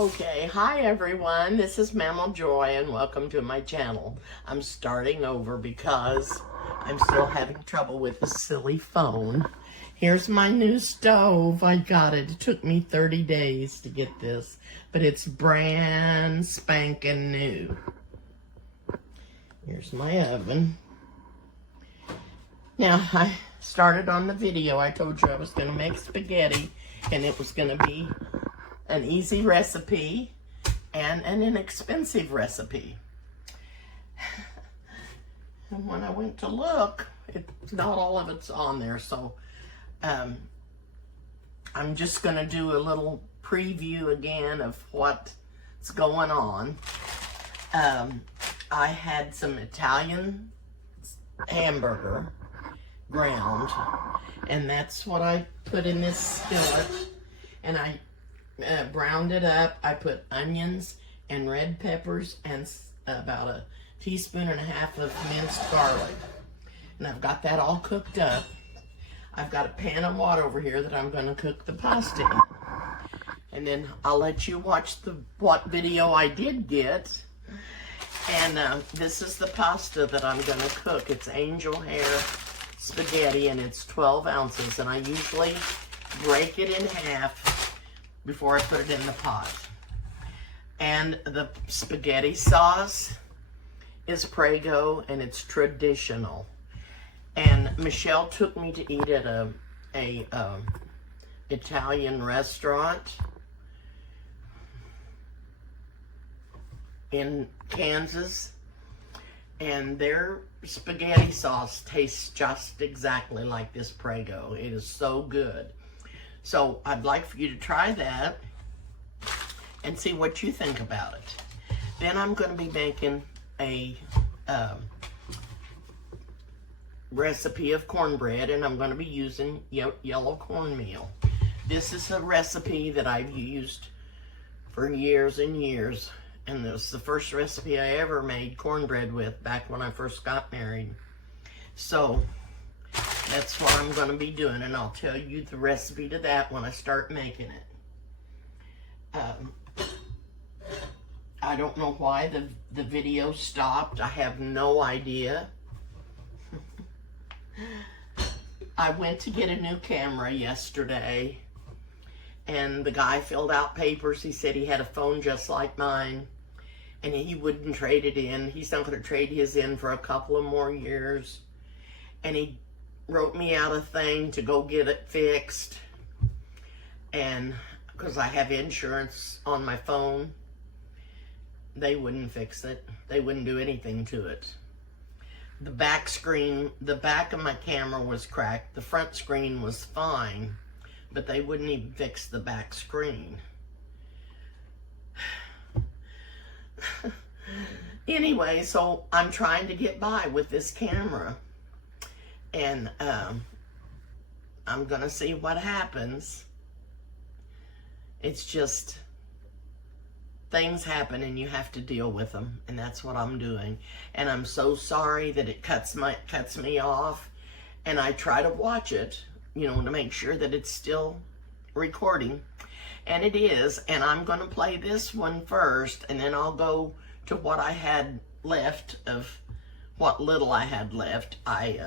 Okay, hi everyone, this is Mammal Joy and welcome to my channel. I'm starting over because I'm still having trouble with the silly phone. Here's my new stove. I got it. It took me 30 days to get this, but it's brand spanking new. Here's my oven. Now, I started on the video. I told you I was going to make spaghetti and it was going to be an easy recipe and an inexpensive recipe. And when I went to look, not all of it's on there, so I'm just going to do a little preview again of what's going on. I had some Italian hamburger ground, and that's what I put in this skillet, and I browned it up. I put onions and red peppers and about a teaspoon and a half of minced garlic. And I've got that all cooked up. I've got a pan of water over here that I'm going to cook the pasta in. And then I'll let you watch what video I did get. And this is the pasta that I'm going to cook. It's angel hair spaghetti, and it's 12 ounces. And I usually break it in half before I put it in the pot. And the spaghetti sauce is Prego, and it's traditional. And Michelle took me to eat at a Italian restaurant in Kansas, and their spaghetti sauce tastes just exactly like this Prego. It is so good. So I'd like for you to try that and see what you think about it. Then I'm going to be making a recipe of cornbread, and I'm going to be using yellow cornmeal. This is a recipe that I've used for years and years, and this is the first recipe I ever made cornbread with back when I first got married. So that's what I'm going to be doing, and I'll tell you the recipe to that when I start making it. I don't know why the video stopped. I have no idea. I went to get a new camera yesterday, and the guy filled out papers. He said he had a phone just like mine, and he wouldn't trade it in. He's not going to trade his in for a couple of more years. And he wrote me out a thing to go get it fixed, and because I have insurance on my phone, they wouldn't fix it. They wouldn't do anything to it. The back screen, the back of my camera was cracked. The front screen was fine, but they wouldn't even fix the back screen. Anyway, so I'm trying to get by with this camera, and I'm gonna see what happens. It's just, things happen and you have to deal with them, and that's what I'm doing. And I'm so sorry that it cuts me off, and I try to watch it, you know, to make sure that it's still recording, and it is. And I'm gonna play this one first, and then I'll go to what I had left of what little I had left. I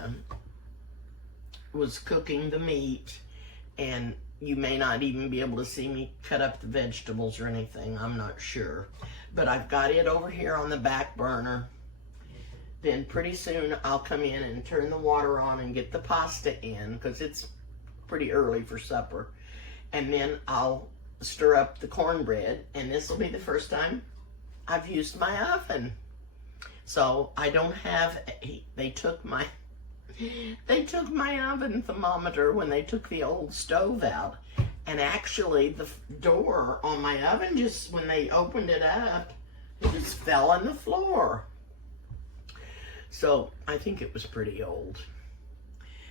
was cooking the meat, and you may not even be able to see me cut up the vegetables or anything. I'm not sure. But I've got it over here on the back burner. Then pretty soon I'll come in and turn the water on and get the pasta in, because it's pretty early for supper. And then I'll stir up the cornbread, and this will be the first time I've used my oven. So I don't have, they took my oven thermometer when they took the old stove out, and actually the door on my oven, just when they opened it up, it just fell on the floor. So I think it was pretty old,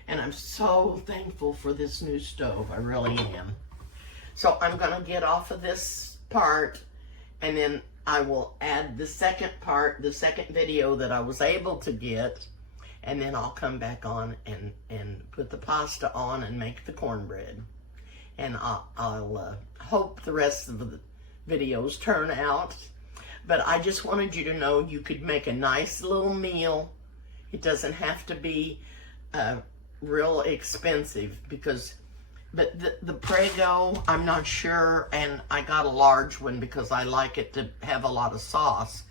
and I'm so thankful for this new stove. I really am. So I'm gonna get off of this part, and then I will add the second part, the second video that I was able to get, and then I'll come back on and put the pasta on and make the cornbread. And I'll hope the rest of videos turn out. But I just wanted you to know you could make a nice little meal. It doesn't have to be real expensive but the Prego, I'm not sure, and I got a large one because I like it to have a lot of sauce.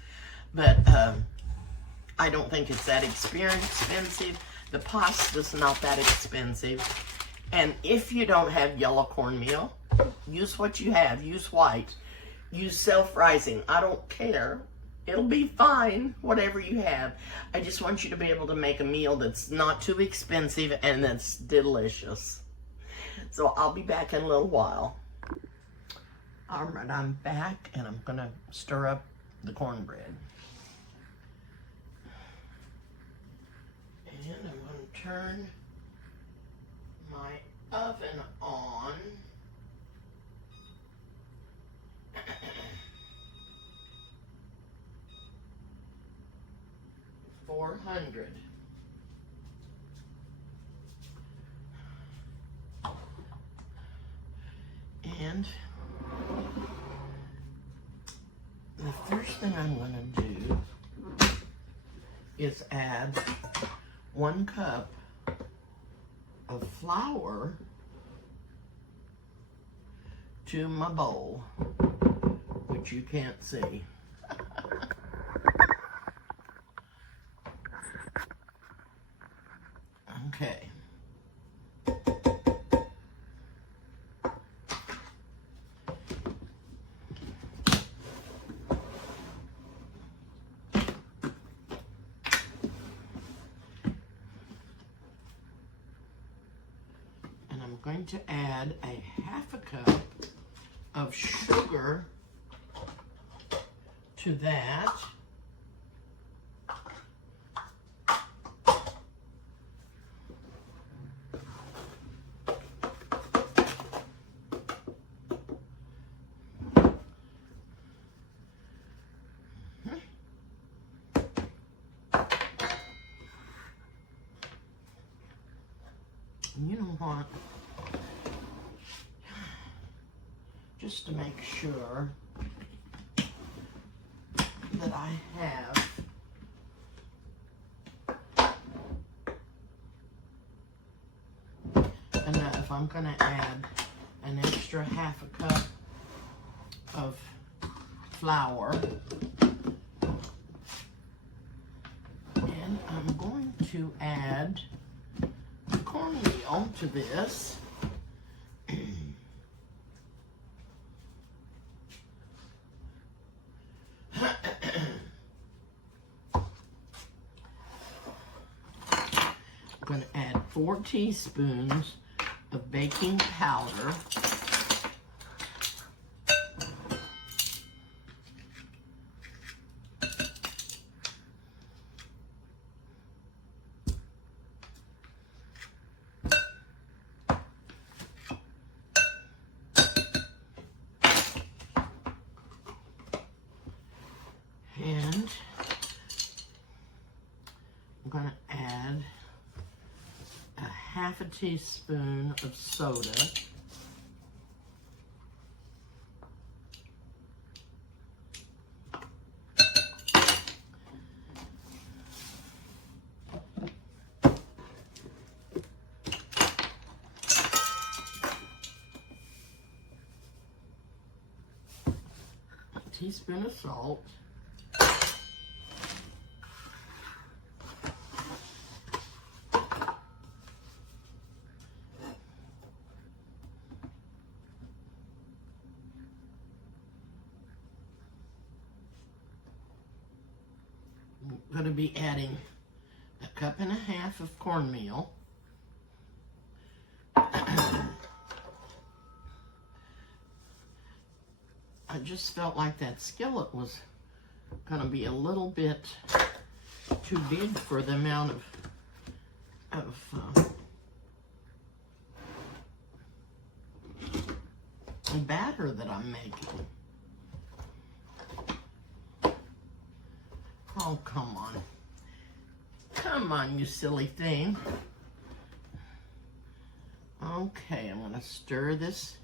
But I don't think it's that expensive. The pasta's not that expensive. And if you don't have yellow cornmeal, use what you have. Use white. Use self-rising. I don't care. It'll be fine, whatever you have. I just want you to be able to make a meal that's not too expensive and that's delicious. So I'll be back in a little while. All right, I'm back, and I'm going to stir up the cornbread. And I'm going to turn my oven on. 400. And the first thing I'm going to do is add 1 cup of flour to my bowl, which you can't see. Okay. And I'm going to add a 1/2 cup of sugar to that. You know what? Just to make sure that I have enough, I'm going to add an extra 1/2 cup of flour. And I'm going to add cornmeal to this. I'm going to add 4 teaspoons of baking powder. And I'm going to add a 1/2 teaspoon of soda. A teaspoon of salt. I'm going to be adding 1.5 cups of cornmeal. I just felt like that skillet was going to be a little bit too big for the amount of batter that I'm making. Oh, come on. Come on, you silly thing. Okay, I'm going to stir this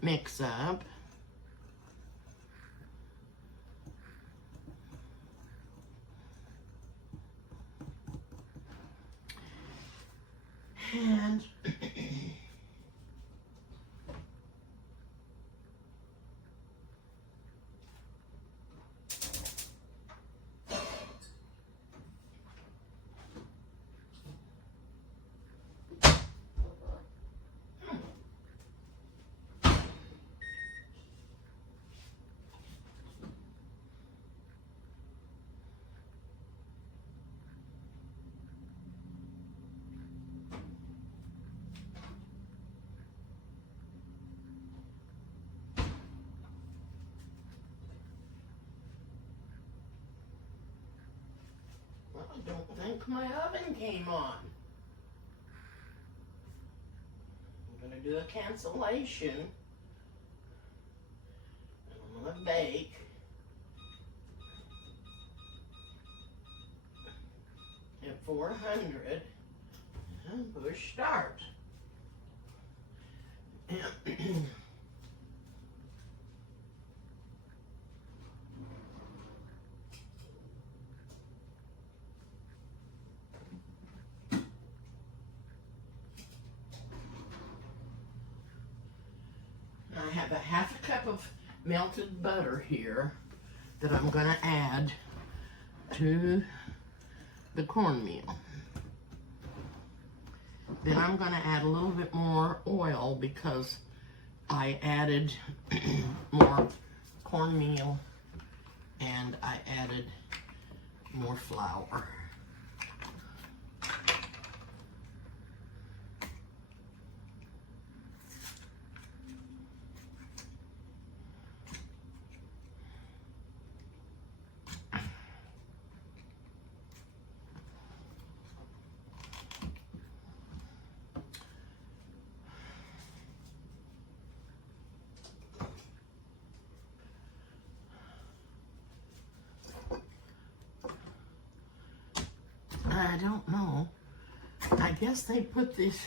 mix up. And I don't think my oven came on. I'm going to do a cancellation. I'm going to bake. At 400 and push start. I have a half a cup of melted butter here that I'm going to add to the cornmeal. Then I'm going to add a little bit more oil because I added more cornmeal and I added more flour. I don't know. I guess they put these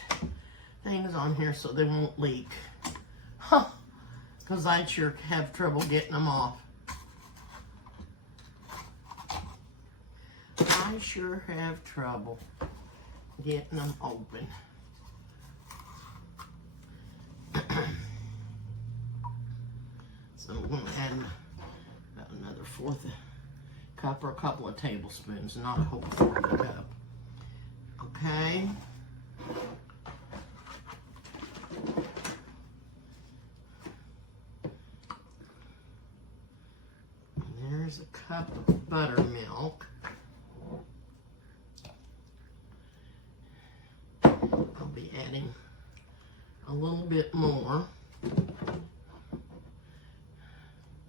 things on here so they won't leak. Huh. Because I sure have trouble getting them off. I sure have trouble getting them open. So I'm going to add about another fourth cup or a couple of tablespoons, not a whole fourth cup. Okay. And there's a cup of buttermilk. I'll be adding a little bit more.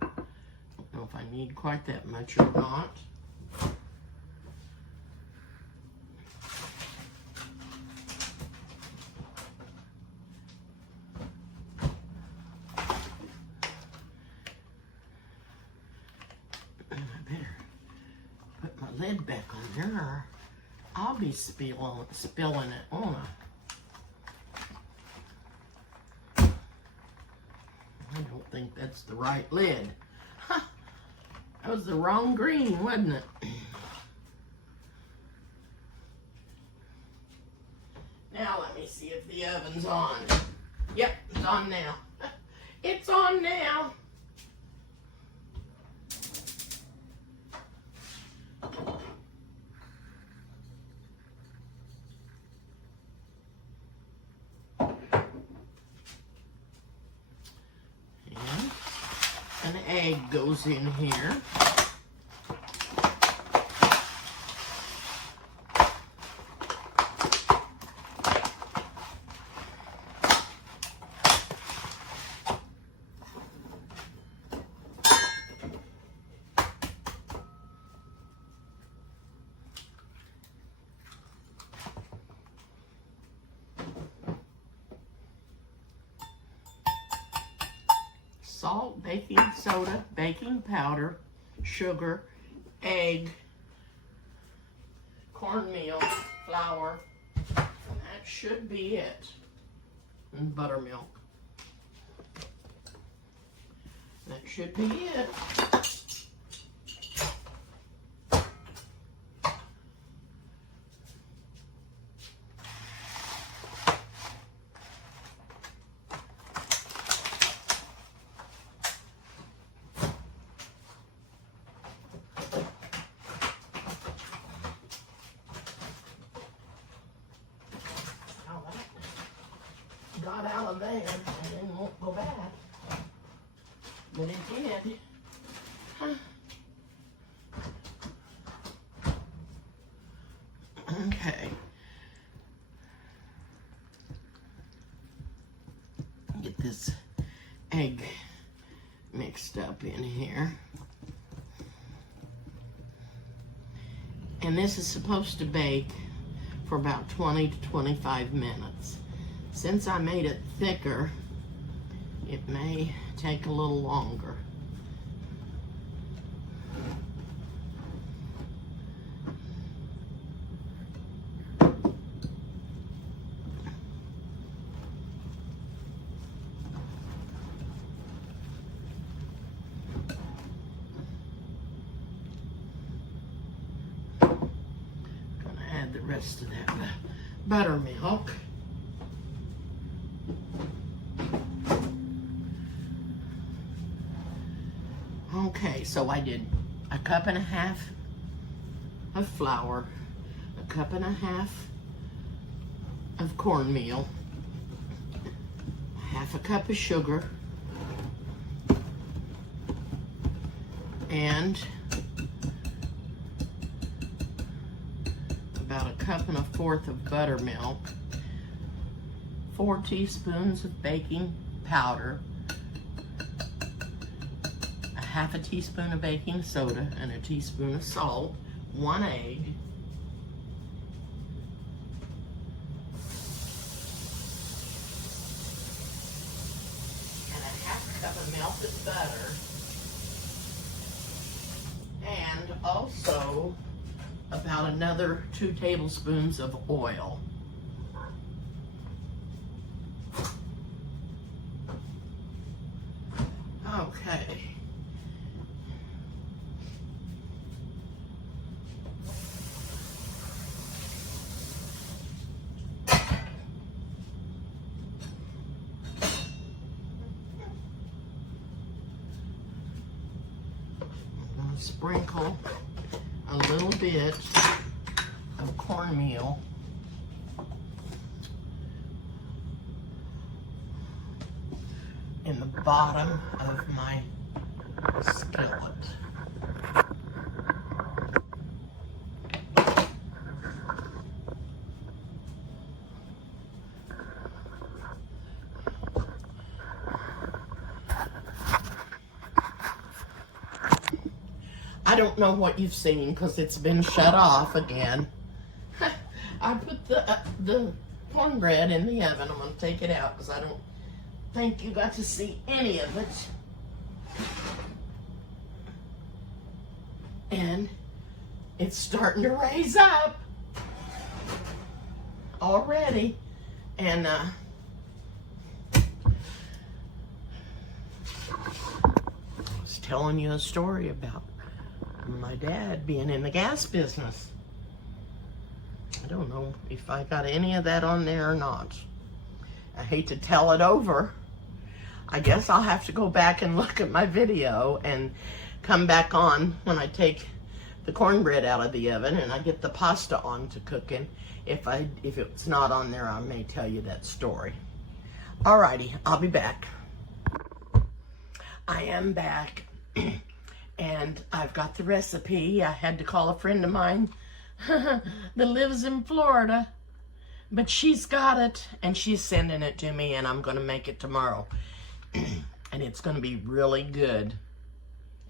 Don't know if I need quite that much or not. Lid back on there, or I'll be spilling it on I don't think that's the right lid. Huh. That was the wrong green, wasn't it? Now let me see if the oven's on. Yep, it's on now. It's on now. An egg goes in here. Salt, baking soda, baking powder, sugar, egg, cornmeal, flour, and that should be it. And buttermilk. That should be it. got out of there and then won't go back. But it did. Huh. Okay. Get this egg mixed up in here. And this is supposed to bake for about 20 to 25 minutes. Since I made it thicker, it may take a little longer. The rest of that buttermilk. Okay, so I did a cup and a half of flour, a cup and a half of cornmeal, half a cup of sugar, and about a cup and a fourth of buttermilk, 4 teaspoons of baking powder, a half a teaspoon of baking soda, and a teaspoon of salt, 1 egg, and a half cup of melted butter, and also about another 2 tablespoons of oil. Okay. I'm going to sprinkle a little bit of cornmeal in the bottom of my skillet. I don't know what you've seen because it's been shut off again. I put the cornbread in the oven. I'm going to take it out because I don't think you got to see any of it. And it's starting to raise up already. And I was telling you a story about my dad being in the gas business. I don't know if I got any of that on there or not. I hate to tell it over. I guess I'll have to go back and look at my video and come back on when I take the cornbread out of the oven and I get the pasta on to cooking. If it's not on there, I may tell you that story. Alrighty, I'll be back. I am back. And I've got the recipe. I had to call a friend of mine that lives in Florida, but she's got it and she's sending it to me, and I'm going to make it tomorrow. And it's going to be really good.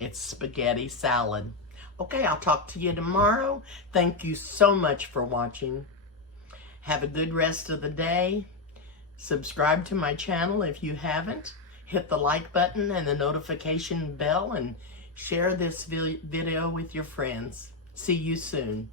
It's spaghetti salad. Okay, I'll talk to you tomorrow. Thank you so much for watching. Have a good rest of the day. Subscribe to my channel if you haven't. Hit the like button and the notification bell, and share this video with your friends. See you soon.